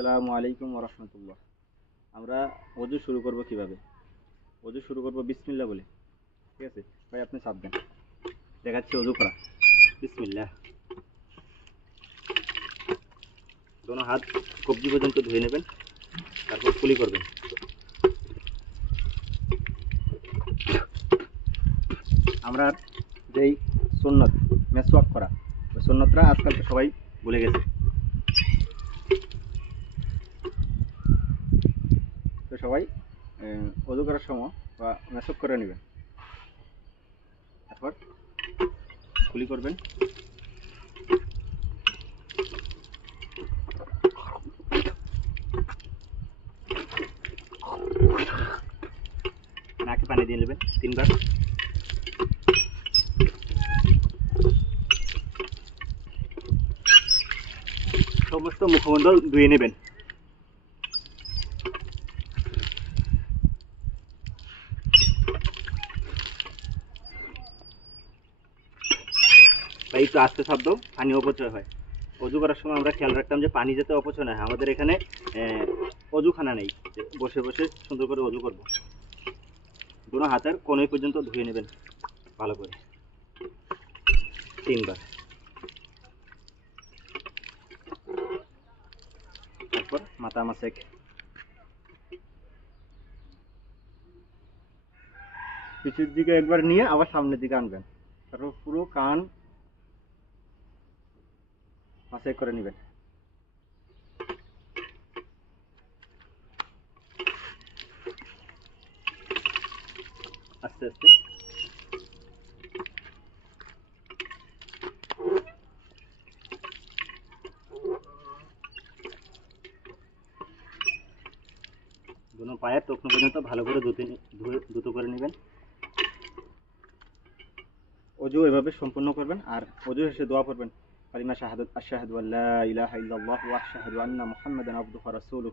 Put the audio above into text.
আসসালামু আলাইকুম ওয়া রাহমাতুল্লাহ। আমরা ওযু শুরু করব কিভাবে? ওযু শুরু করব বিসমিল্লাহ বলে। ঠিক আছে? ভাই আপনি চাপ দেন। দেখাচ্ছি ওযু করা। বিসমিল্লাহ। দোনো হাত কবজি পর্যন্ত ধুয়ে নেবেন। তারপর কুলি করবেন। আমরা যেই সুন্নত মেসওয়াক করা, ওই সুন্নতটা আজকাল তো সবাই ভুলে গেছে। তো সবাই ওযু করার সময় বা মেসওয়াক করে নেবেন। তারপর কুলি করবেন। নাকে পানি দিয়ে নেবেন 3 বার। সমস্ত মুখমণ্ডল ধুয়ে নেবেন। বা একটু আস্তে শব্দ, পানি অপচয় হয়। অজু করার সময় আমরা খেয়াল রাখতাম যে পানি যাতে অপচয় না হয়। আমাদের এখানে অজুখানা নেই, বসে বসে সুন্দর করে অজু করব। দুটো হাতের কোণে পর্যন্ত ধুয়ে নেবেন ভালো করে 3 বার। তারপর মাথা মাসেক, পিছের দিকে একবার নিয়ে আবার সামনের দিকে আনবেন। তারপর পুরো কান মাসেক করে নেবেন আস্তে আস্তে। দুটো পায়ের তখন পর্যন্ত ভালো করে ধুতে করে নেবেন। অজু এভাবে সম্পূর্ণ করবেন। আর অজু শেষে দোয়া করবেন, কালিমা শাহাদাত, আশহাদু আল্লা ইলাহা ইল্লাল্লাহ ওয়া আশহাদু আন্না মুহাম্মাদান আবদুহু ওয়া রাসূলুহু।